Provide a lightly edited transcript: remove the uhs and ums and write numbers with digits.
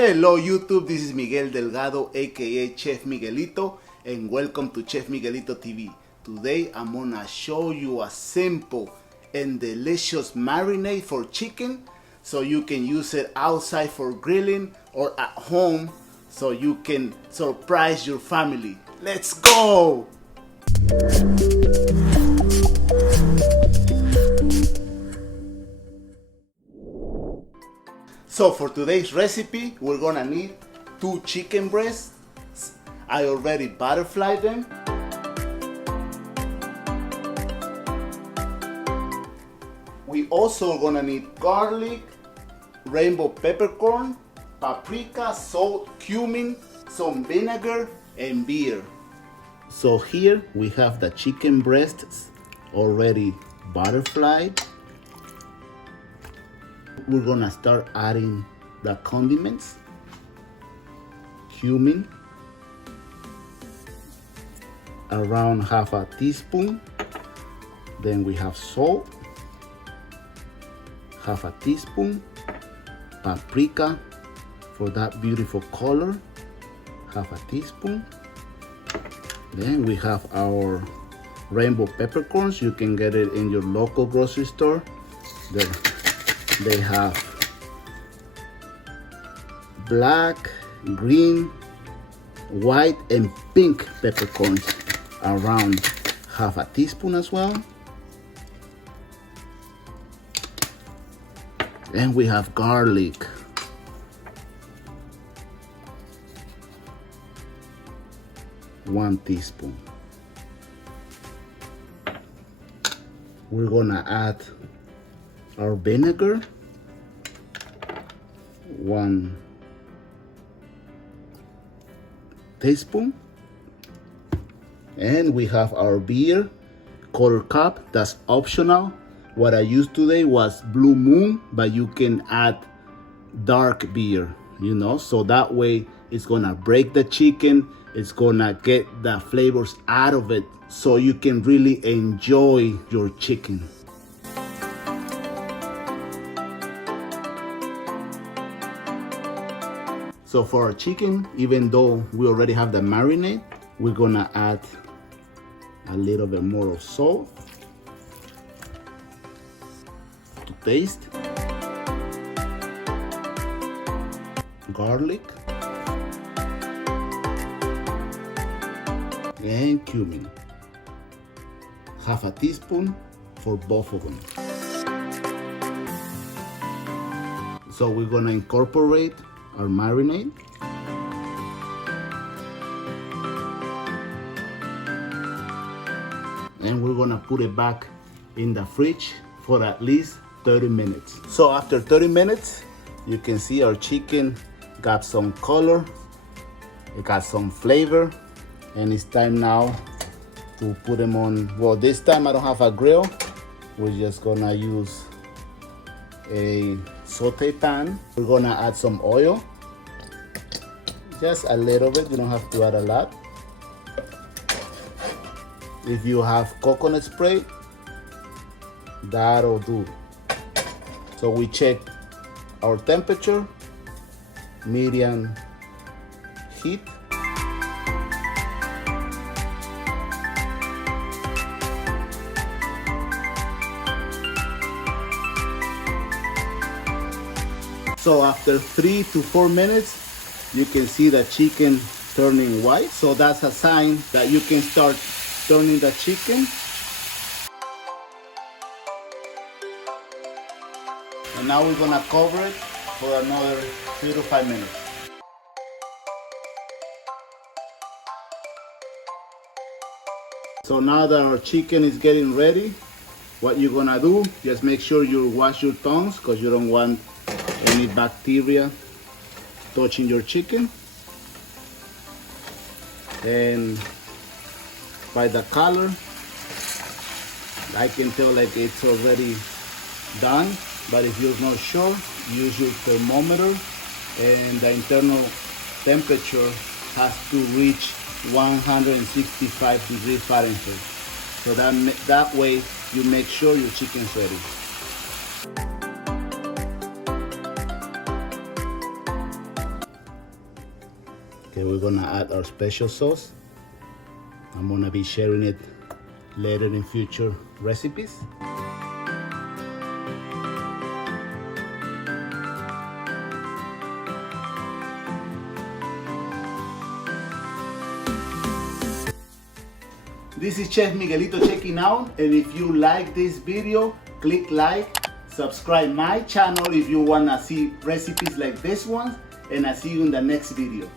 Hello YouTube, this is Miguel Delgado aka Chef Miguelito and welcome to Chef Miguelito TV. Today I'm gonna show you a simple and delicious marinade for chicken so you can use it outside for grilling or at home so you can surprise your family. Let's go! So for today's recipe, we're gonna need 2 chicken breasts. I already butterflied them. We also gonna need garlic, rainbow peppercorn, paprika, salt, cumin, some vinegar, and beer. So here we have the chicken breasts already butterflied. We're gonna start adding the condiments. Cumin, around half a teaspoon. Then we have salt, half a teaspoon. Paprika, for that beautiful color, half a teaspoon. Then we have our rainbow peppercorns. You can get it in your local grocery store. They have black, green, white, and pink peppercorns, around half a teaspoon as well. And we have garlic. One teaspoon. We're gonna add our vinegar, 1 teaspoon, and we have our beer, quarter cup. That's optional. What I used today was Blue Moon, but you can add dark beer, so that way it's gonna break the chicken, it's gonna get the flavors out of it so you can really enjoy your chicken. So for our chicken, even though we already have the marinade, we're gonna add a little bit more of salt to taste, garlic, and cumin, half a teaspoon for both of them. So we're gonna incorporate our marinade. And we're gonna put it back in the fridge for at least 30 minutes. So after 30 minutes, you can see our chicken got some color, it got some flavor, and it's time now to put them on. Well, this time I don't have a grill. We're just gonna use a saute pan. We're gonna add some oil, just a little bit. You don't have to add a lot. If you have coconut spray, that'll do. So we check our temperature, medium heat. So after 3 to 4 minutes, you can see the chicken turning white. So that's a sign that you can start turning the chicken. And now we're gonna cover it for another 3 to 5 minutes. So now that our chicken is getting ready, what you're gonna do, just make sure you wash your tongs because you don't want any bacteria touching your chicken. And by the color, I can tell like it's already done. But if you're not sure, use your thermometer, and the internal temperature has to reach 165 degrees Fahrenheit. So that way you make sure your chicken's ready. Okay, we're gonna add our special sauce. I'm gonna be sharing it later in future recipes. This is Chef Miguelito checking out, and if you like this video, click like, subscribe my channel if you wanna see recipes like this one, and I'll see you in the next video.